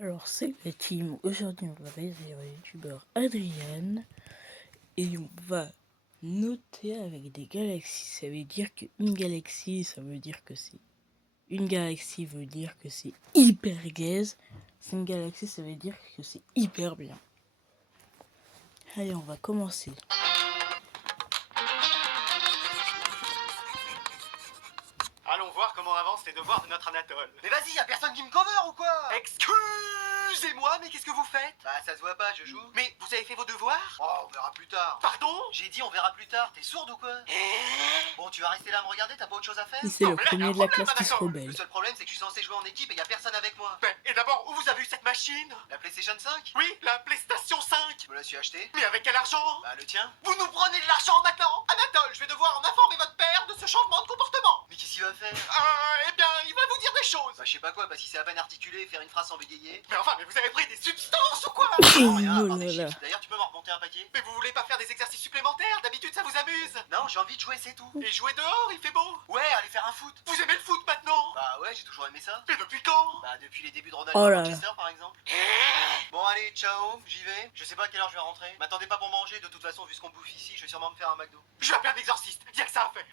Alors c'est la team, aujourd'hui on va réaliser le youtubeur Adrien et on va noter avec des galaxies. Ça veut dire qu'une galaxie, ça veut dire que c'est... Une galaxie veut dire que c'est hyper gaze. C'est une galaxie, ça veut dire que c'est hyper bien. Allez, on va commencer. Allons voir comment avancent les devoirs de notre Anatole. Mais vas-y, y'a personne qui me cover ou quoi? Excusez-moi, mais qu'est-ce que vous faites? Bah ça se voit pas, je joue. Mais vous avez fait vos devoirs? Oh, on verra plus tard. Pardon? J'ai dit on verra plus tard, t'es sourde ou quoi? Bon, tu vas rester là à me regarder, t'as pas autre chose à faire? Et c'est Non, le mais là, y a premier un de la problème, classe qui se Anatole. rebelle. Le seul problème c'est que je suis censé jouer en équipe et y a personne avec moi. Mais, et d'abord, où vous avez eu cette machine? La PlayStation 5? Oui, la PlayStation 5. Je me la suis achetée. Mais avec quel argent? Bah le tien. Vous nous prenez de l'argent maintenant? Anatole, je vais devoir en informer votre père de ce changement de comportement. Mais qu'est-ce qu'il va faire? Eh bien, il va vous dire des choses. Bah je sais pas quoi, bah si c'est à peine articulé, faire une phrase sans bégayer. Mais enfin, mais vous avez pris des substances ou quoi? Non, rien, à Oh part là des là. chips. D'ailleurs, tu peux m'en remonter un paquet? Mais vous voulez pas faire des exercices supplémentaires? D'habitude, ça vous amuse. Non, j'ai envie de jouer, c'est tout. Et jouer dehors, il fait beau. Ouais, aller faire un foot. Vous aimez le foot maintenant? Bah ouais, j'ai toujours aimé ça. Mais depuis quand? Bah depuis les débuts de Ronaldo Oh à là là. Manchester par exemple. Bon allez, ciao, j'y vais. Je sais pas à quelle heure je vais rentrer. M'attendez pas pour manger, de toute façon vu ce qu'on bouffe ici, je vais sûrement me faire un McDo. Je vais appeler un exorciste, y a que ça à faire.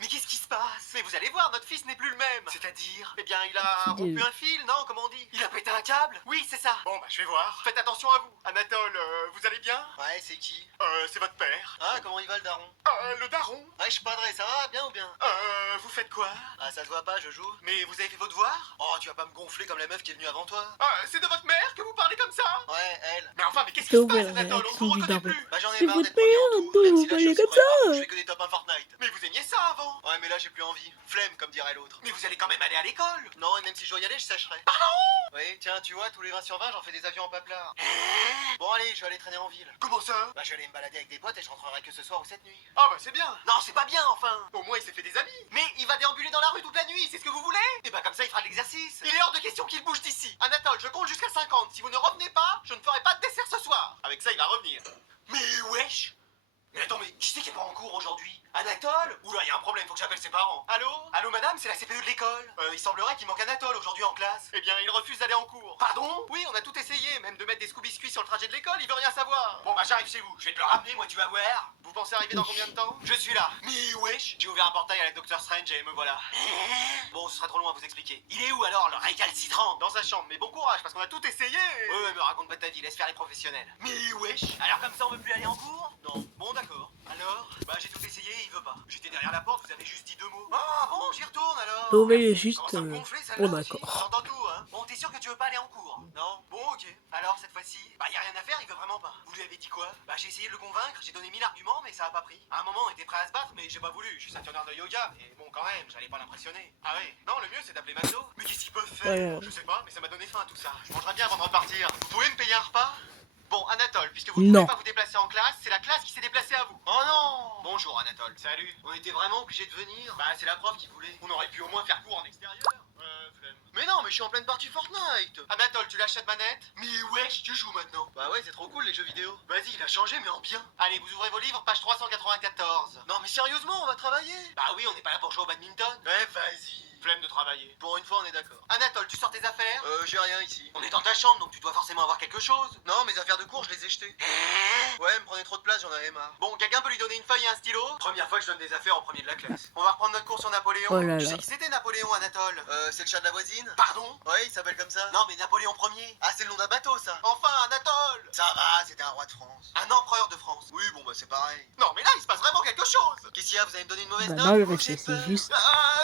Mais qu'est-ce qui se passe? Mais vous allez voir, notre fils n'est plus le même. C'est-à-dire? Eh bien, il a rompu un fil, non? Comment on dit? Il a pété un câble? Oui, c'est ça. Bon, bah, je vais voir. Faites attention à vous. Anatole, vous allez bien? Ouais, c'est qui? C'est votre père. Ah, comment il va le daron? Le daron. Ouais, je padré, ça va, bien ou bien? Vous faites quoi? Ah, ça se voit pas, je joue. Mais vous avez fait vos devoirs? Oh, tu vas pas me gonfler comme la meuf qui est venue avant toi? C'est de votre mère que vous parlez comme ça? Ouais, elle. Mais enfin, mais qu'est-ce qui se Nouvelle passe, Anatole? On réaction vous du reconnaît daron. plus. Bah j'en ai C'est marre votre d'être premier père, en vous tout, même si là parlez je suis comme super ça. rare, je fais que des top 1 Fortnite. Mais vous aimiez ça avant. Ouais, mais là j'ai plus envie. Flemme, comme dirait l'autre. Mais vous allez quand même aller à l'école. Non, et même si je dois y aller, je sécherai. Oui, tiens, tu vois, tous les 20 sur 20, j'en fais des avions en paplard. Bon, allez, je vais aller traîner en ville. Comment ça? Bah, je vais aller me balader avec des potes et je rentrerai que ce soir ou cette nuit. Ah bah c'est bien. Non, c'est pas bien, enfin. Au moins il s'est fait des amis. Mais il va déambuler dans la rue toute la nuit, c'est ce que vous voulez? Et bah comme ça il fera de l'exercice. Il est hors de question qu'il bouge d'ici. Anatole, je compte jusqu'à 50. Si vous ne revenez pas, je ne ferai pas de dessert ce soir. Avec ça il va revenir. Mais wesh. Mais attends, mais qui c'est qui est pas en cours aujourd'hui? Anatole? Oula, y a un problème, faut que j'appelle ses parents. Allô? Allô madame, c'est la CPU de l'école. Il semblerait qu'il manque Anatole aujourd'hui en classe. Eh bien, il refuse d'aller en cours. Pardon? Oui, on a tout essayé, même de mettre des Scooby-Biscuits sur le trajet de l'école, il veut rien savoir. Bon bah j'arrive chez vous, je vais te le ramener, moi tu vas voir. Vous pensez arriver dans combien de temps? Je suis là. Mais wesh, j'ai ouvert un portail avec Doctor Strange et me voilà. Bon, ce sera trop long à vous expliquer. Il est où alors, le récalcitrant? Dans sa chambre, mais bon courage, parce qu'on a tout essayé. Ouais, me raconte pas ta vie, laisse faire les professionnels. Mais wesh, alors comme ça on veut plus aller en cours? Non. Bon d'accord. Alors? Bah j'ai tout essayé, il veut pas. J'étais derrière la porte, vous avez juste dit 2 mots. Ah bon, j'y retourne alors. Donc il est juste... Commence à me gonfler, celle-là Oh aussi. d'accord. J'entends tout, hein. Bon, t'es sûr que tu veux pas aller en cours? Non. Bon, ok. Alors, cette fois-ci, bah y a rien à faire, il veut vraiment pas. Vous lui avez dit quoi? Bah j'ai essayé de le convaincre, j'ai donné 1000 arguments, mais ça a pas pris. À un moment, on était prêt à se battre, mais j'ai pas voulu. Je suis ceinture de yoga, et bon, quand même, j'allais pas l'impressionner. Ah ouais? Non, le mieux, c'est d'appeler McDo. Mais qu'est-ce qu'ils peuvent faire? Ouais. Je sais pas, mais ça m'a donné faim tout ça. Je mangerai bien avant de repartir. Vous pouvez me payer un repas? Bon, Anatole, puisque vous ne Non. pouvez pas vous déplacer en classe, c'est la classe qui s'est déplacée à vous. Oh non! Bonjour Anatole. Salut. On était vraiment obligés de venir? Bah, c'est la prof qui voulait. On aurait pu au moins faire cours en extérieur. Flemme. Mais non, mais je suis en pleine partie Fortnite. Anatole, tu lâches cette manette? Mais wesh, tu joues maintenant. Bah ouais, c'est trop cool les jeux vidéo. Vas-y, il a changé, mais en bien. Allez, vous ouvrez vos livres, page 394. Non mais sérieusement, on va travailler. Bah oui, on n'est pas là pour jouer au badminton. Ouais, vas-y. Flemme de travailler. Pour une fois, on est d'accord. Anatole, tu sors tes affaires? J'ai rien ici. On est dans ta chambre, donc tu dois forcément avoir quelque chose. Non, mes affaires de cours, je les ai jetées. Ouais, elle me prenait trop de place, j'en avais marre. Bon, quelqu'un peut lui donner une feuille et un stylo? Première fois que je donne des affaires en premier de la classe. On va reprendre notre cours sur Napoléon. Oh là Tu là. sais qui c'était Napoléon, Anatole? C'est le chat de la voisine? Pardon? Ouais, il s'appelle comme ça. Non, mais Napoléon Ier. Ah, c'est le nom d'un bateau, ça. Enfin, Anatole! Ça va, c'était un roi de France. Un empereur de France. Oui, bon, bah c'est pareil. Non, mais là, il se passe vraiment quelque chose. Qu'est-ce qu'il y a, vous allez me donner une mauvaise Bah note? non, le J'ai reste c'est peur. juste...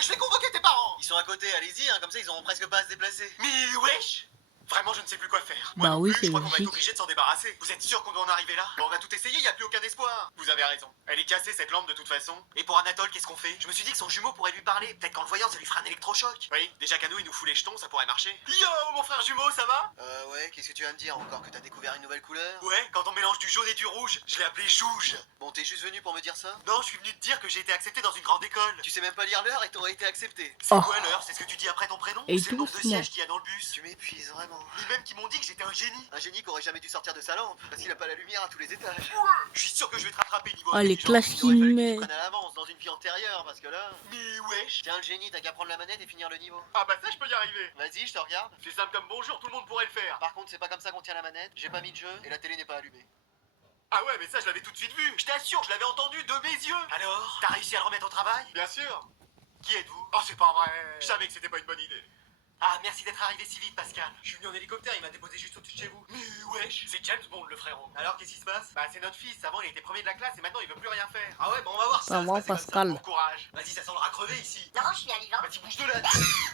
Je vais convoquer tes parents. Ils sont à côté, allez-y, hein, comme ça ils auront presque pas à se déplacer. Mais wesh! Vraiment, je ne sais plus quoi faire. Bah non oui, plus, c'est je crois qu'on va être logique. obligé de s'en débarrasser. Vous êtes sûr qu'on doit en arriver là? Bon, on va tout essayer, y a plus aucun espoir. Vous avez raison. Elle est cassée cette lampe de toute façon. Et pour Anatole, qu'est-ce qu'on fait? Je me suis dit que son jumeau pourrait lui parler. Peut-être qu'en le voyant, ça lui fera un électrochoc. Oui, déjà qu'à nous, il nous fout les jetons, ça pourrait marcher. Yo, mon frère jumeau, ça va? Ouais, qu'est-ce que tu vas me dire? Encore que t'as découvert une nouvelle couleur? Ouais, quand on mélange du jaune et du rouge, je l'ai appelé Jouge. Bon, t'es juste venu pour me dire ça? Non, je suis venu te dire que j'ai été accepté dans une grande école. Tu sais même pas lire l'heure et t'aurais été accepté. C'est Oh. quoi l'heure? C'est ce que tu dis après ton prénom? Et Ou c'est le nombre de doucement. sièges qu'il y a dans le bus? Tu m'épuises vraiment. Les mêmes qui m'ont m'ont dit que j'étais un génie. Un génie qui aurait jamais dû sortir de sa lampe, parce qu'il a pas la lumière à tous les étages. Je suis sûr que je vais te rattraper niveau Ah, les intelligence. classes Il qu'il aurait fallu que tu met. prennes à l'avance dans une vie antérieure, parce que là... Mais wesh. Tiens, le génie, t'as qu'à prendre la manette et finir le niveau. Ah bah ça, je peux y arriver. Vas-y, je te regarde. C'est simple comme bonjour, tout le monde pourrait le faire. Par contre, c'est pas comme ça qu'on tient la manette, j'ai pas mis de jeu, et la télé n'est pas allumée. Ah ouais, mais ça, je l'avais tout de suite vu. Je t'assure, je l'avais entendu de mes yeux. Alors, t'as réussi à le remettre au travail? Bien sûr. Qui êtes-vous? Oh, c'est pas vrai. Je savais que c'était pas une bonne idée. Ah, merci d'être arrivé si vite, Pascal. Je suis venu en hélicoptère, il m'a déposé juste au-dessus de chez vous. Mais wesh. C'est James Bond, le frérot. Alors, qu'est-ce qui se passe? Bah, c'est notre fils. Avant, il était premier de la classe et maintenant, il veut plus rien faire. Ah ouais, bon, on va voir Ça va, se passer comme Pascal. ça. Bon courage. Vas-y, ça sent le rat crevé ici. Non, je suis un vivant. Bah, tu bouges de là.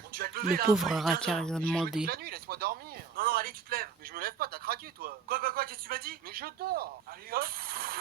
Bon, tu vas te lever Le là. pauvre après, il est rat 15 qui a heures. rien J'ai joué demandé. toute la nuit, laisse-moi dormir. Non, non, allez, tu te lèves. Mais je me lève pas, t'as craqué, toi. Quoi, qu'est-ce que tu m'as dit? Mais je dors. Allez, hop.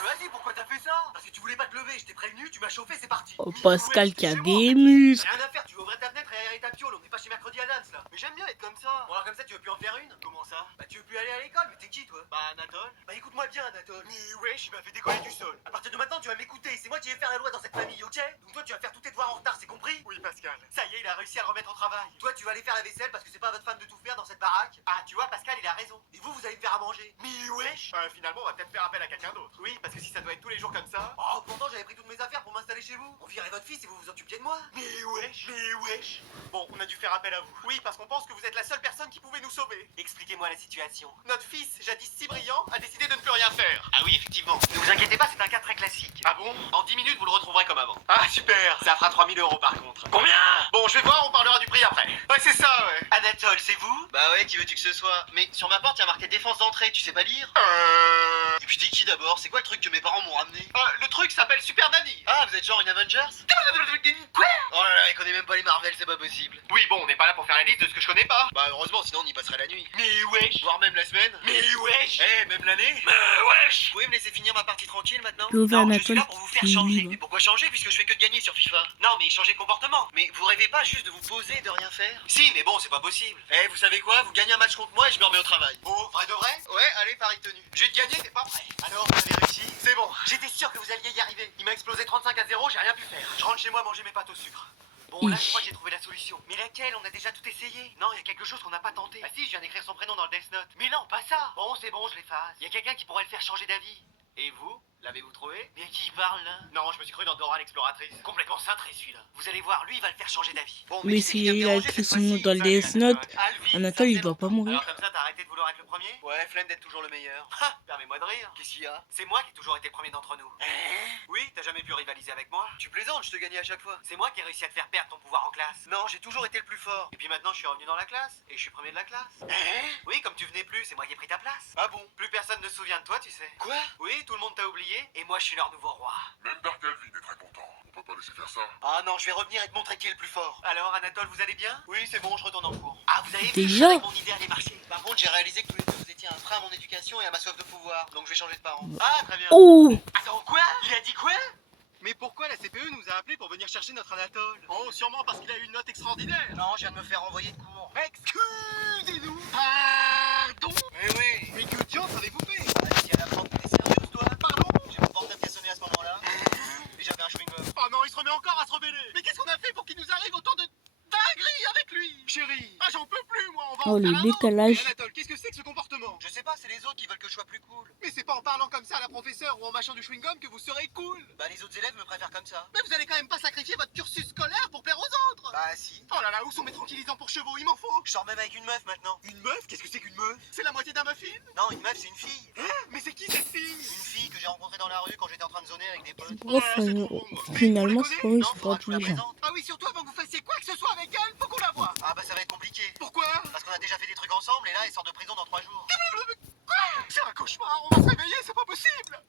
Vas-y, pourquoi t'as fait ça? Parce que tu voulais pas te lever, je t'ai prévenu, tu m'as chauffé, c'est parti. Oh, Pascal qui a C'est des bon. muscles. Rien à faire, tu veux ouvrir ta fenêtre et aérer ta piole, on n'est pas chez Mercredi Adams là. Mais j'aime bien être comme ça. Bon alors comme ça tu veux plus en faire une? Comment ça? Bah tu veux plus aller à l'école, mais t'es qui toi? Bah, Anatole. Bah écoute-moi bien Anatole. Mais wesh, il m'a fait décoller du sol. À partir de maintenant tu vas m'écouter, c'est moi qui vais faire la loi dans cette famille, ok? Donc toi tu vas faire tous tes devoirs en retard, c'est compris? Oui, Pascal. Ça y est, il a réussi à le remettre au travail. Toi tu vas aller faire la vaisselle parce que c'est pas à votre femme de tout faire dans cette baraque. Ah tu vois Pascal il a raison. Et vous allez me faire à manger. Mais wesh. Finalement, on va peut-être faire appel à quelqu'un d'autre. Oui, parce que si ça doit être tous les jours comme ça. Oh, pourtant j'avais pris toutes mes affaires pour m'installer chez vous. On virait votre fils et vous vous occupiez de moi. Mais wesh. Bon, on a dû faire appel à vous. Oui, parce qu'on pense que vous êtes la seule personne qui pouvait nous sauver. Expliquez-moi la situation. Notre fils, jadis si brillant, a décidé de ne plus rien faire. Ah oui, effectivement. Ne vous inquiétez pas, c'est un cas très classique. Ah bon? En 10 minutes, vous le retrouverez comme avant. Ah, super. Ça fera 3000 € par contre. Combien? Bon, je vais voir, on parlera du prix après. Ouais, c'est ça, ouais. Anatole, c'est vous? Bah ouais, qui veux-tu que ce soit? Mais sur ma porte, il y a marqué défense d'entrée, tu sais pas lire? Et puis t'es qui d'abord? C'est quoi le truc que mes parents m'ont ramené? Le truc s'appelle Super Nanny. Ah, vous êtes genre une Avengers? Quoi? Oh là là, il connaît même pas les Marvel, c'est pas possible. Oui, bon, on n'est pas là pour faire la liste de ce que je connais pas. Bah heureusement, sinon on y passerait la nuit. Mais wesh. Voire même la semaine. Mais wesh. Eh, même l'année. Wesh. Vous pouvez me laisser finir ma partie tranquille maintenant? L'ouvre Non, je suis Anatole là pour vous faire qui changer. livre. Mais pourquoi changer puisque je fais que de gagner sur FIFA? Non, mais changer de comportement. Mais vous rêvez pas juste de vous poser et de rien faire? Si, mais bon, c'est pas possible. Eh, vous savez quoi? Vous gagnez un match contre moi et je me remets au travail. Oh, vrai de vrai? Ouais, allez, pari tenu. Je vais te gagner, t'es pas prêt. Alors, vous avez réussi? C'est bon. J'étais sûr que vous alliez y arriver. Il m'a explosé 35-0, j'ai rien pu faire. Je rentre chez moi manger mes pâtes au sucre. Bon, là, je crois que j'ai trouvé la solution. Mais laquelle? On a déjà tout essayé. Non, il y a quelque chose qu'on n'a pas tenté. Bah si, je viens d'écrire son prénom dans le Death Note. Mais non, pas ça. Bon, c'est bon, je l'efface. Il y a quelqu'un qui pourrait le faire changer d'avis. Et vous? L'avez-vous trouvé? Mais à qui il parle, là? Non, je me suis cru dans Dora l'exploratrice. Complètement cintré, celui-là. Vous allez voir, lui, il va le faire changer d'avis. Bon, Mais qui c'est qui vient me s'il a déranger écrit cette son nom fois-ci? dans le Salut, Death Note, Alvin, Anatole il ça doit fait pas longtemps. mourir. Alors comme ça, t'as arrêté de vouloir être le premier? Ouais, flemme d'être toujours le meilleur. Ah, permets-moi de rire. Qu'est-ce qu'il y a? C'est moi qui ai toujours été le premier d'entre nous. Oui, t'as jamais pu rivaliser avec moi? Tu plaisantes, je te gagnais à chaque fois. C'est moi qui ai réussi à te faire perdre ton pouvoir en classe. Non, j'ai toujours été le plus fort. Et puis maintenant, je suis revenu dans la classe. Et je suis premier de la classe. Oui, comme tu venais plus, c'est moi qui ai pris ta place. Ah bon? Plus personne ne se souvient de toi, tu sais. Quoi? Oui, tout le monde t'a oublié. Et moi, je suis leur nouveau roi. Même Dark Alvin est très content. On peut pas laisser faire ça. Ah non, je vais revenir et te montrer qui est le plus fort. Alors, Anatole, vous allez bien? Oui, c'est bon, je retourne en cours. Ah, vous avez vu, Déjà? je savais que mon idée allait marcher. Par contre, j'ai réalisé que tous les deux vous étiez un frein à mon éducation et à ma soif de pouvoir. Donc je vais changer de parent. Ah, très bien. Oh! Attends, quoi? Il a dit quoi? Mais pourquoi la CPE nous a appelés pour venir chercher notre Anatole? Oh, sûrement parce qu'il a eu une note extraordinaire. Non, je viens de me faire renvoyer de cours. Excusez-nous. Pardon. Eh oui. Mais que diantre avez-vous fait? Si à la prof, t'es sérieuse, toi? Pardon? J'ai mon portable qui a sonné à ce moment-là. Et j'avais un chewing-gum. Oh non, il se remet encore à se rebeller. Mais qu'est-ce qu'on a fait pour qu'il nous arrive autant de dingueries avec lui? Chérie. Ah, j'en peux plus, moi. On va Oh, en le faire un autre. décalage. Mais Anatole, qu'est-ce que c'est que ce comportement? Je sais pas, c'est les autres qui veulent que je sois plus cool. Mais c'est pas en parlant comme ça à la professeure ou en mâchant du chewing-gum que vous serez cool. Bah les autres élèves me préfèrent comme ça. Mais vous allez quand même pas sacrifier votre cursus scolaire pour plaire aux autres. Bah si. Oh là là, où sont mes tranquillisants pour chevaux? Il m'en faut. Je sors même avec une meuf maintenant. Une meuf? Qu'est-ce que c'est qu'une meuf? C'est la moitié d'un muffin? Non, une meuf c'est une fille. Mais c'est qui cette fille? Une fille que j'ai rencontrée dans la rue quand j'étais en train de zoner avec des potes. Bref, finalement, c'est pas eux, Non, c'est pas faudra que je vous la intelligent. présente. Ah oui, surtout avant que vous fassiez quoi que ce soit avec elle, faut qu'on la voie. Ah bah ça va être compliqué. Pourquoi? Parce qu'on a déjà fait des trucs ensemble et là elle sort de prison dans 3 jours. Quoi? C'est un cauchemar, on va se réveiller, c'est pas possible.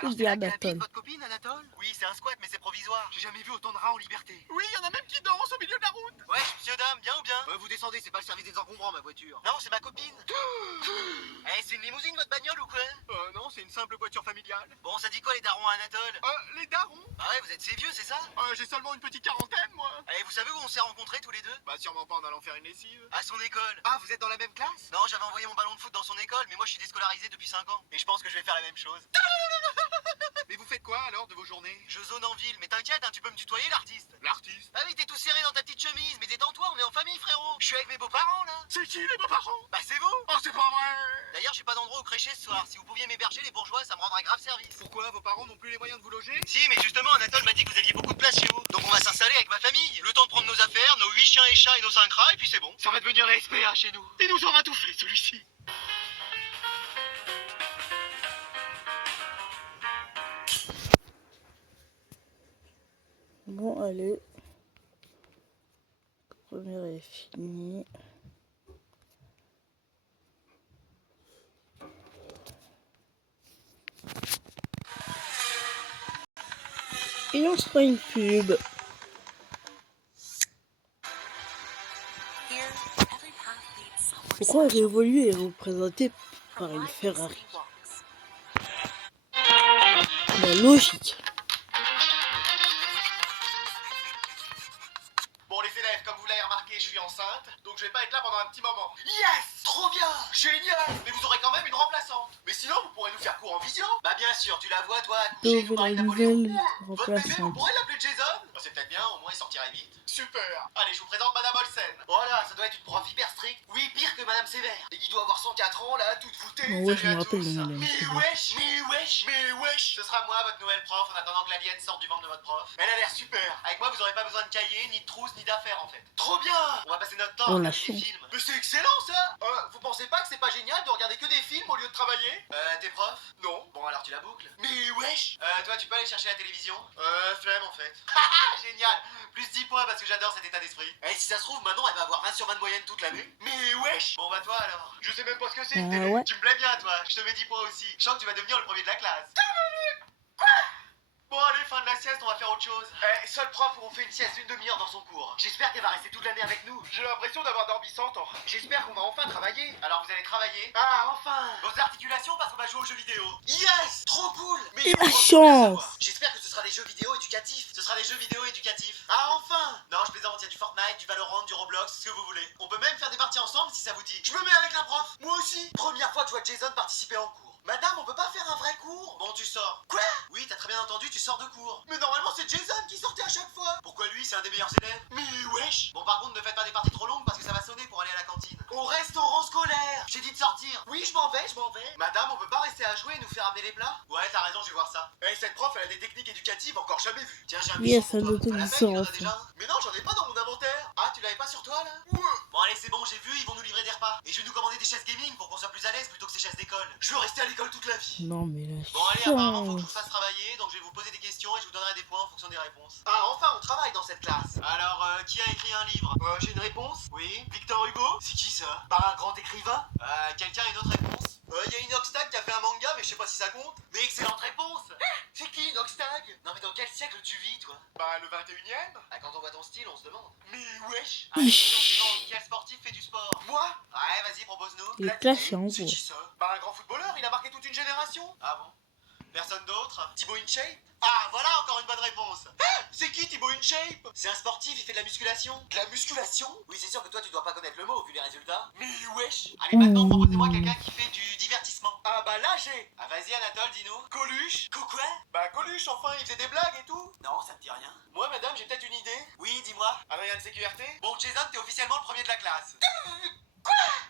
C'est bien Anatole. Votre copine, Anatole? Oui, c'est un squat, mais c'est provisoire. J'ai jamais vu autant de rats en liberté. Oui, il y en a même qui dansent au milieu de la route. Ouais, monsieur, dame, bien ou bien? Vous descendez, c'est pas le service des encombrants, ma voiture. Non, c'est ma copine. C'est une limousine, votre bagnole ou quoi? Non, c'est une simple voiture familiale. Bon, ça dit quoi les darons à Anatole? Les darons? Ah ouais, vous êtes ces vieux, c'est ça? J'ai seulement une petite quarantaine, moi. Vous savez où on s'est rencontrés tous les deux? Bah, sûrement pas en allant faire une lessive. À son école. Ah, vous êtes dans la même classe? Non, j'avais envoyé mon ballon de foot dans son école, mais moi je suis déscolarisé depuis 5 ans. Et je pense que je vais faire la même chose. Mais vous faites quoi alors de vos journées? Je zone en ville, mais t'inquiète, hein, tu peux me tutoyer l'artiste. L'artiste? Ah oui, t'es tout serré dans ta petite chemise, mais détends-toi, on est en famille frérot. Je suis avec mes beaux-parents là. C'est qui les beaux-parents? Bah c'est vous. Oh c'est pas vrai. j'ai pas d'endroit où crécher ce soir. Si vous pouviez m'héberger, les bourgeois, ça me rendrait grave service. Pourquoi vos parents n'ont plus les moyens de vous loger? Si, mais justement, Anatole m'a dit que vous aviez beaucoup de place chez vous. Donc on va s'installer avec ma famille. Le temps de prendre nos affaires, nos 8 chiens et chats et nos 5 rats, et puis c'est bon. Ça va devenir la SPA chez nous. Il nous aura tout fait, celui-ci. Bon, allez. Première est finie. Et on se fera une pub. Pourquoi Révolu est représenté par une Ferrari? La logique. Bon les élèves, comme vous l'avez remarqué, je suis enceinte, donc je vais pas être là pendant un petit moment. Yes! Trop bien! Génial! Mais vous aurez quand même une remplaçante. Mais sinon, vous pourrez nous faire cours en visio. Bah bien sûr, tu la vois, toi, accoucher, nous Trouve parler la de Napoléon. nouvelle Votre bébé, vous remplaçante. pourrez l'appeler Jason? Bah, c'est peut-être bien, au moins il sortirait vite. Super! Allez, je vous présente Madame Olsen. Voilà, ça doit être une prof hyper stricte. Oui, pire que Madame Sévère. Et qui doit avoir 104 ans, là, toute voûtée. Bon, ouais, je Salut me à rappelle tous. le nom de Mais la wesh! Mais wesh! Mais wesh! Ce sera moi, votre nouvelle prof, en attendant que l'alien sorte du ventre de votre prof. Elle a l'air super. Avec moi, vous aurez pas besoin de cahier, ni de trousse, ni d'affaires, en fait. Trop bien! On va passer notre temps à Oh, la regarder des chance. films. Mais c'est excellent, ça! Vous pensez pas que c'est pas génial de regarder que des films au lieu de travailler? T'es prof? Non. Bon, alors tu la boucles. Mais wesh! Toi, tu peux aller chercher la télévision? Flemme, en fait. Haha, génial! Plus 10 points parce que j'adore cet état d'esprit. Et si ça se trouve, maintenant, elle va avoir 20 sur 20 de moyenne toute l'année. Mais wesh! Bon, bah toi, alors. Je sais même pas ce que c'est, Ah une télé. ouais. Tu me plais bien, toi. Je te mets 10 points aussi. Je sens que tu vas devenir le premier de la classe. Bon, allez, fin de la sieste, on va faire autre chose. Seul prof où on fait une sieste d'une demi-heure dans son cours. J'espère qu'elle va rester toute l'année avec nous. J'ai l'impression d'avoir dormi 100 ans. J'espère qu'on va enfin travailler. Alors vous allez travailler Ah, enfin! vos articulations parce qu'on va jouer aux jeux vidéo. Yes! Trop cool! Mais Et on la va chance! savoir. J'espère que ce sera des jeux vidéo éducatifs. Ce sera des jeux vidéo éducatifs. Ah, enfin! Non, je plaisante, il y a du Fortnite, du Valorant, du Roblox, ce que vous voulez. On peut même faire des parties ensemble si ça vous dit. Je me mets avec la prof! Moi aussi! Première fois que je vois Jason participer en cours. Madame, on peut pas faire un vrai cours? Bon, tu sors. Quoi? Oui, t'as très bien entendu, tu sors de cours. Mais normalement, c'est Jason qui sortait à chaque fois! Pourquoi lui, c'est un des meilleurs élèves? Mais wesh! Bon, par contre, ne faites pas des parties trop longues parce que ça va sonner pour aller à la cantine. Au restaurant scolaire! J'ai dit de sortir. Oui, je m'en vais, je m'en vais. Madame, on peut pas rester à jouer et nous faire amener les plats? Ouais, t'as raison, je vais voir ça. Cette prof, elle a des techniques éducatives encore jamais vues. Tiens, j'ai un Yes, bichon pour un toi. Pas la peine, il y en a autodisant, déjà un. Mais non, j'en ai pas dans mon inventaire. Ah, tu l'avais pas sur toi là? Bon, allez, c'est bon, j'ai vu, ils vont nous livrer des repas. Et je vais nous commander des chaises gaming pour qu'on soit plus à l'aise plutôt que ces chaises d'école. Je veux rester à l'école toute la vie. Non, mais la Bon, allez, apparemment, faut que je vous chance. fasse travailler, donc je vais vous poser des questions et je vous donnerai des points en fonction des réponses. Ah, enfin, on travaille dans cette classe. Alors, qui a écrit un livre? J'ai une réponse. Oui. Victor Hugo? C'est qui ça? Bah, un grand écrivain. Quelqu'un a une autre réponse? Il y a Inoxtag qui a fait un manga, mais je sais pas si ça compte. Mais excellente réponse! C'est qui Inoxtag? Non, mais dans quel siècle tu vis, toi? Bah, le 21ème. Ah, quand on voit ton style, on se demande. Mais wesh! Allez, question suivante. Quel sportif fait du sport? Moi? Ouais, vas-y, propose-nous. Il est classé en C'est gros. qui ça? Bah, un grand footballeur, il a marqué toute une génération. Ah bon? Personne d'autre? Thibaut InShape? Ah, voilà encore une bonne réponse! C'est qui Thibaut InShape? C'est un sportif, il fait de la musculation? De la musculation? Oui, c'est sûr que toi, tu dois pas connaître le mot vu les résultats. Mais wesh! Allez, maintenant, proposez-moi quelqu'un qui fait du divertissement. Ah bah là j'ai Ah, vas-y, Anatole, dis-nous. Coluche. Quoi? Bah Coluche, enfin, il faisait des blagues et tout. Non, ça me dit rien. Moi, madame, j'ai peut-être une idée. Oui, dis-moi. Adrien de CQRT? Bon, Jason, t'es officiellement le premier de la classe.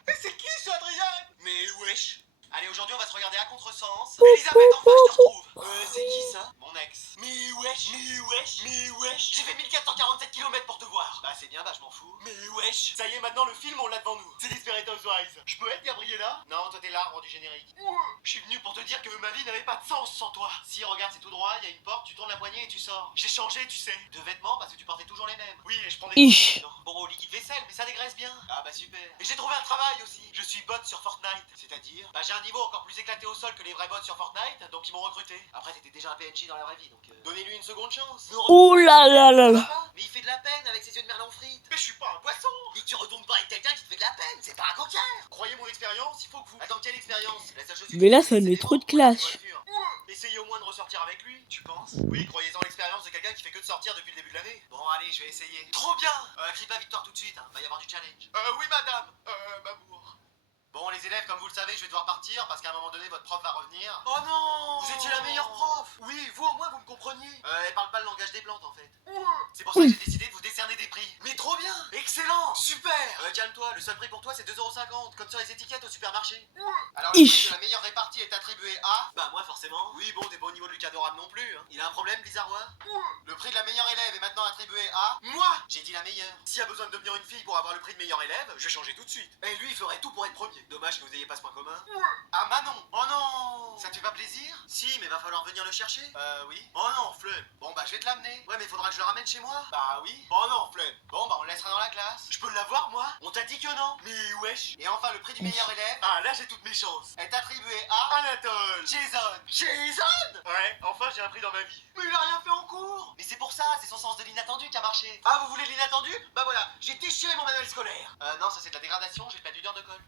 Mais c'est qui ce Adrien? Mais wesh! Allez, aujourd'hui, on va se regarder à contresens. Elisabeth, enfin, je te retrouve. C'est qui ça? Mon ex. Mais wesh! Mais wesh! Mais wesh! J'ai fait 1447 km pour te voir. Bah, c'est bien, bah, je m'en fous. Mais wesh! Ça y est, maintenant le film, on l'a devant nous. C'est Desperate Housewives. Je peux être Gabriella? Non, toi, t'es l'arbre du générique. Je suis venu pour te dire que ma vie n'avait pas de sens sans toi. Si, regarde, c'est tout droit, il y a une porte, tu tournes la poignée et tu sors. J'ai changé, tu sais. De vêtements parce que tu portais toujours les mêmes. Oui, et je prends des... Ich. Non. Bon, au liquide vaisselle, mais ça dégraisse bien. Ah, bah, super. Et j'ai trouvé un travail aussi. Je suis bot sur Fortnite. C'est-à-dire? Bah, j'ai un niveau encore plus éclaté au sol que les vrais bots sur Fortnite, donc ils m'ont recruté. Après, t'étais déjà un PNJ dans la vraie vie, donc. Donnez-lui une seconde chance. Ouh là là là là. Ah, mais il fait de la peine avec ses yeux de merlan frites. Mais je suis pas un poisson. Mais tu retournes pas avec quelqu'un qui te fait de la peine, c'est pas un coquin. Croyez mon expérience, il faut que vous... Attends, quelle expérience? La seule chose Mais là, que tu ça sais, met c'est trop de des morts, clash. c'est pas sûr. Essayez au moins de ressortir avec lui. Tu penses? Oui, croyez-en l'expérience de quelqu'un qui fait que de sortir depuis le début de l'année. Bon, allez, je vais essayer. Trop bien. Crie pas victoire tout de suite, hein. Va y avoir du challenge. Oui, madame. Mamour. Bon, les élèves, comme vous le savez, je vais devoir partir parce qu'à un moment donné, votre prof va revenir. Oh non! Vous étiez la meilleure prof! Oui, vous au moins vous me compreniez. Elle parle pas le langage des plantes en fait. C'est pour ça que j'ai décidé de vous décerner des prix. Mais trop bien! Excellent! Super! Calme-toi, le seul prix pour toi c'est 2,50 €, comme sur les étiquettes au supermarché. Alors le prix Ich. de la meilleure répartie est attribué à... Bah moi forcément. Oui, bon, t'es pas au niveau de Lucas Dorame non plus. Hein. Il a un problème, Blizzardois. Le prix de la meilleure élève est maintenant attribué à... Moi! J'ai dit la meilleure. S'il y a besoin de devenir une fille pour avoir le prix de meilleur élève, je vais changer tout de suite. Et lui, il ferait tout pour être premier. Dommage que vous ayez pas ce point commun. Ah Manon! Oh non! Ça te fait pas plaisir? Si, mais va falloir venir le chercher. Oui. Oh non, flemme. Bon, bah, je vais te l'amener. Ouais, mais faudra que je le ramène chez moi. Bah oui. Oh non, flemme. Bon, bah, on le laissera dans la classe. Je peux l'avoir, moi? On t'a dit que non. Mais wesh. Et enfin, le prix du meilleur élève Ah, là, j'ai toutes mes chances. est attribué à... Anatole! Jason. Jason! Ouais, enfin, j'ai un prix dans ma vie. Mais il a rien fait en cours. Mais c'est pour ça, c'est son sens de l'inattendu qui a marché. Ah, vous voulez l'inattendu? Bah voilà, j'ai déchiré mon manuel scolaire. Non, ça c'est de la dégradation, j'ai perdu 1 heure de colle.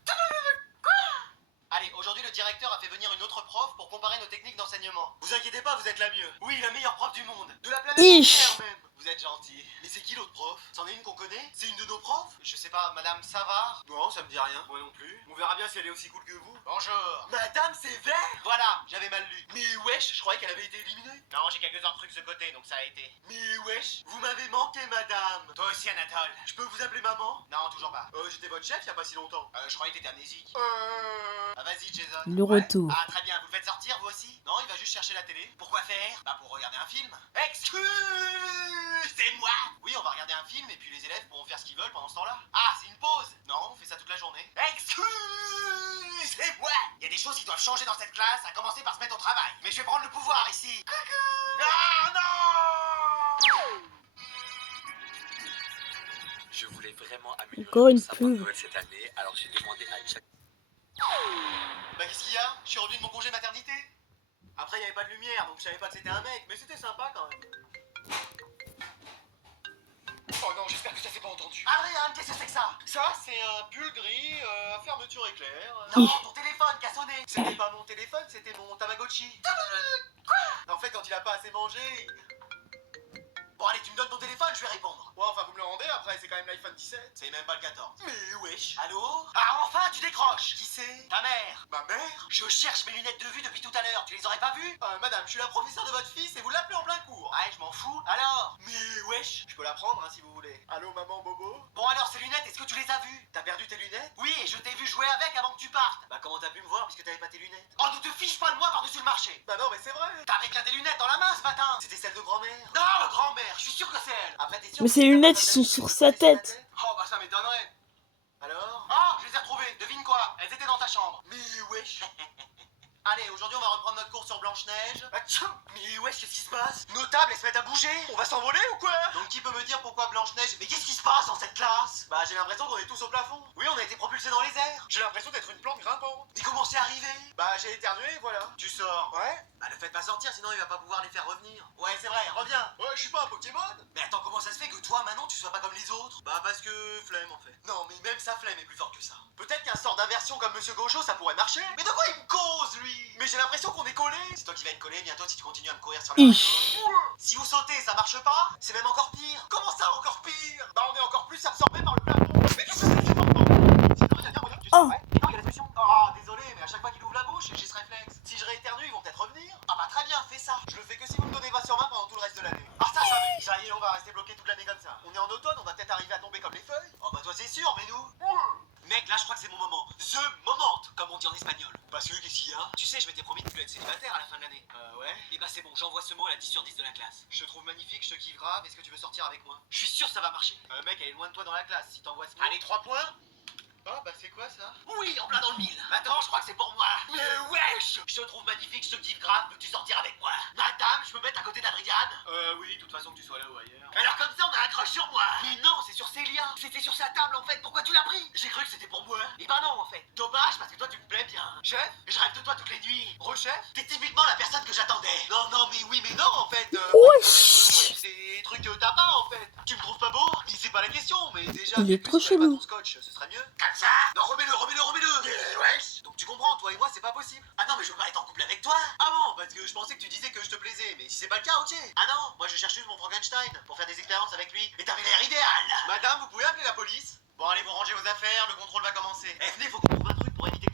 Allez, aujourd'hui le directeur a fait venir une autre prof pour comparer nos techniques d'enseignement. Vous inquiétez pas, vous êtes la mieux. Oui, la meilleure prof du monde. De la planète Ich. entière, même. Vous êtes gentil. Mais c'est qui l'autre prof? C'en est une qu'on connaît? C'est une de nos profs? Je sais pas, Madame Savard? Non, ça me dit rien. Moi non plus. On verra bien si elle est aussi cool que vous. Bonjour. Madame Sévère? Voilà, j'avais mal lu. Mais wesh, je croyais qu'elle avait été éliminée. Non, j'ai quelques heures de trucs de ce côté, donc ça a été. Mais wesh, vous m'avez manqué, madame. Toi aussi, Anatole. Je peux vous appeler maman? Non, toujours pas. J'étais votre chef il y a pas si longtemps. Je croyais que t'étais amnésique. Ah, vas-y, Jason. Le Ouais. retour. Ah, très bien, vous le faites sortir, vous aussi? Non, il va juste chercher la télé. Pourquoi faire? Bah, pour regarder un film. Excusez-moi. Oui, on va regarder un film et puis les élèves pourront faire ce qu'ils veulent pendant ce temps-là. Ah, c'est une pause. Non, on fait ça toute la journée. Excusez-moi. Il y a des choses qui doivent changer dans cette classe, à commencer par se mettre au travail. Mais je vais prendre le pouvoir ici. Ah non! Je voulais vraiment améliorer Encore mon une sapin de pub. Noël cette année, alors j'ai demandé à chaque... Bah, qu'est-ce qu'il y a? Je suis revenu de mon congé maternité. Après, il y avait pas de lumière, donc je savais pas que c'était un mec, mais c'était sympa quand même. Oh non, j'espère que ça s'est pas entendu. Adrien, qu'est-ce que c'est que ça? Ça, c'est un pull gris à fermeture éclair. Non, ton téléphone qui a sonné. C'était pas mon téléphone, c'était mon Tamagotchi. En fait, quand il a pas assez mangé, Bon, allez, tu me donnes ton téléphone, je vais répondre. ouais, enfin, vous me le rendez après, c'est quand même l'iPhone 17. C'est même pas le 14. Mais wesh. Allô? Ah, enfin, tu décroches. Qui c'est? Ta mère. Ma mère? Je cherche mes lunettes de vue depuis tout à l'heure. Tu les aurais pas vues? Madame, je suis la professeure de votre fils et vous l'appelez en plein cours. Ouais, je m'en fous. Alors? Mais wesh. Je peux la prendre, hein, si vous voulez. Allô, maman Bobo? Bon, alors, ces lunettes, est-ce que tu les as vues? T'as perdu tes lunettes? Oui, et je t'ai vu jouer avec avant que tu partes. Bah, comment t'as pu me voir puisque t'avais pas tes lunettes? Oh, ne te fiche pas de moi par-dessus le marché. Bah non, mais c'est vrai. T'avais bien des lunettes dans la main ce matin. C'était celle de grand-mère. Non, grand-mère, je suis sûr que c'est elle. Après, t'es sûr Mais que ces c'est lunettes, pas ils ta sont tête sur qui sa te connaît tête. Oh, bah ça m'étonnerait. Alors? Ah, je les ai retrouvées. Devine quoi? Elles étaient dans ta chambre. Mais wesh. Allez, aujourd'hui, on va reprendre notre cours sur Blanche-Neige. Mais wesh, qu'est-ce qui se passe? Nos tables, elles se mettent à bouger. On va s'envoler ou quoi? Donc, qui peut me dire pourquoi Blanche-Neige... Mais qu'est-ce qui se passe dans cette classe? Bah, j'ai l'impression qu'on est tous au plafond. Oui, on a été propulsés dans les airs. J'ai l'impression d'être une plante grimpante. Mais comment c'est arrivé? Bah, j'ai éternué, voilà. Tu sors. Ouais? Bah, ne faites pas sortir, sinon il va pas pouvoir les faire revenir. Ouais, c'est vrai, reviens. Ouais, je suis pas un Pokémon. Mais attends, comment ça se fait que toi, Manon, tu sois pas comme les autres? Bah, parce que flemme en fait. Non, mais même sa flemme est plus forte que ça. Peut-être qu'un sort d'inversion comme Monsieur Gaucho, ça pourrait marcher. Mais de quoi il me cause, lui? Mais j'ai l'impression qu'on est collés. C'est toi qui vas être collé bientôt si tu continues à me courir sur les Ich. réseaux. Si vous sautez, ça marche pas? C'est même encore pire. Comment ça, encore pire? Bah, on est encore plus absorbé par le plafond. Mais qu'est-ce que c'est que ce bordel? Sinon, il y a bien moyen que tu Oh. saurais. Non, il y a la solution. Ah, désolé, mais à chaque fois qu'il ouvre la bouche, j'ai ce réflexe. Si je rééternue, ils vont peut-être revenir. Ah bah très bien, fais ça. Je le fais que si vous me donnez 20 sur 20 pendant tout le reste de l'année. Ah, ça, jamais. Ça y est, on va rester bloqué toute l'année comme ça. On est en automne, on va peut-être arriver à tomber comme les feuilles. Oh bah toi c'est sûr, mais nous... Mec, là je crois que c'est mon moment. The moment, comme on dit en espagnol. Parce que, qu'est-ce qu'il y a? Tu sais, je m'étais promis de plus être célibataire à la fin de l'année. Ouais. Et bah c'est bon, j'envoie ce mot à la 10 sur 10 de la classe. Je te trouve magnifique, je te kiffe grave. Est-ce que tu veux sortir avec moi? Je suis sûr que ça va marcher. Mec, elle est loin de toi dans la classe. Si t'envoies ce mot. Allez, 3 points. Ah, bah, c'est quoi ça? Oui, en plein dans le mille. Maintenant, je crois que c'est pour moi. Mais wesh, je te trouve magnifique, je te kiffe grave, peux-tu sortir avec moi? Madame, je peux me mettre à côté d'Adriane? Oui, de toute façon, que tu sois là ou ailleurs. Alors comme ça, on a un crush sur moi. Mais non, c'est sur Célia. C'était sur sa table en fait, pourquoi tu l'as pris? J'ai cru que c'était pour moi. Et bah non en fait. Dommage parce que toi tu me plais bien. Chef? Je rêve de toi toutes les nuits. Rechef? T'es typiquement la personne que j'attendais. Non, non, mais oui, mais non, en fait. Wesh. C'est des trucs que t'as pas, en fait. Tu me trouves pas beau? Mais c'est pas la question, mais déjà... Il est peut-être trop que si t'avais chelou. pas ton scotch, ce serait mieux. Comme ça? Non, remets-le. Wesh. Donc tu comprends, toi et moi, c'est pas possible. Ah non mais je veux pas être en couple avec toi. Ah bon, parce que je pensais que tu disais que je te plaisais, mais si c'est pas le cas, ok. Ah non, moi je cherche juste mon Frankenstein pour faire des expériences avec lui. Et t'avais l'air idéal. Madame, vous pouvez appeler la police? Bon allez, vous rangez vos affaires, le contrôle va commencer. Eh venez, faut qu'on trouve un truc pour éviter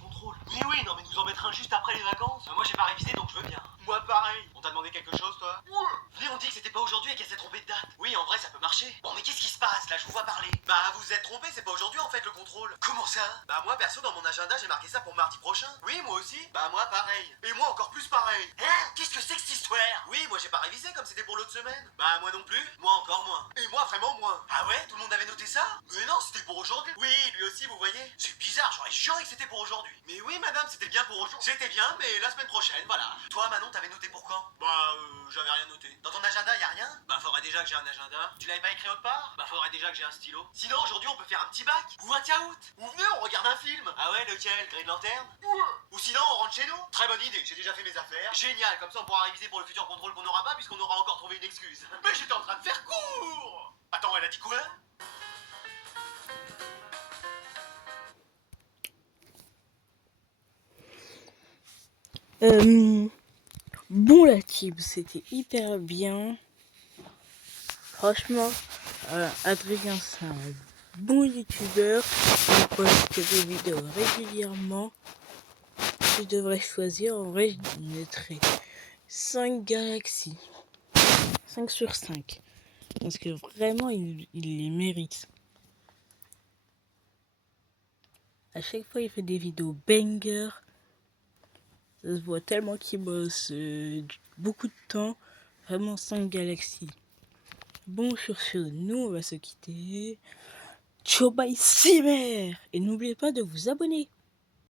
vous embêterez juste après les vacances. Moi j'ai pas révisé donc je veux bien. Moi pareil. On t'a demandé quelque chose toi? Ouais. Léon dit que c'était pas aujourd'hui et qu'elle s'est trompée de date. Oui, en vrai ça peut marcher. Bon mais qu'est-ce qui se passe là? Je vous vois parler. Bah vous vous êtes trompé, c'est pas aujourd'hui en fait le contrôle. Comment ça? Bah moi perso dans mon agenda j'ai marqué ça pour mardi prochain. Oui, moi aussi. Bah moi pareil. Et moi encore plus pareil. Hein? Qu'est-ce que c'est que cette histoire? Oui, moi j'ai pas révisé comme c'était pour l'autre semaine. Bah moi non plus. Moi encore moins. Et moi vraiment moins. Ah ouais? Tout le monde avait noté ça? Mais non, c'était pour aujourd'hui. Oui, lui aussi, vous voyez. C'est bizarre, j'aurais juré que c'était pour aujourd'hui. Mais oui, madame, c'était bien pour aujourd'hui. C'était bien, mais la semaine prochaine, voilà. Toi, Manon, t'avais noté pour quand? Bah, j'avais rien noté. Dans ton agenda, y a rien? Bah, faudrait déjà que j'ai un agenda. Tu l'avais pas écrit autre part? Bah, faudrait déjà que j'ai un stylo. Sinon, aujourd'hui, on peut faire un petit bac. Ou un yaourt. Ou venez, on regarde un film. Ah ouais, lequel? Green Lantern? Ouais. Ou sinon, on rentre chez nous. Très bonne idée, j'ai déjà fait mes affaires. Génial, comme ça, on pourra réviser pour le futur contrôle qu'on n'aura pas, puisqu'on aura encore trouvé une excuse. Mais j'étais en train de faire court. Attends, elle a dit quoi? Bon la team, c'était hyper bien. Franchement, Adrien c'est un bon youtubeur. Il poste des vidéos régulièrement. Tu devrais choisir, en vrai je mettrais 5 galaxies. 5 sur 5. Parce que vraiment il les mérite. À chaque fois il fait des vidéos banger. Ça se voit tellement qu'il bosse beaucoup de temps. Vraiment 5 galaxies. Bon, sur ce, nous on va se quitter. Ciao, bye, Cyber! Et n'oubliez pas de vous abonner.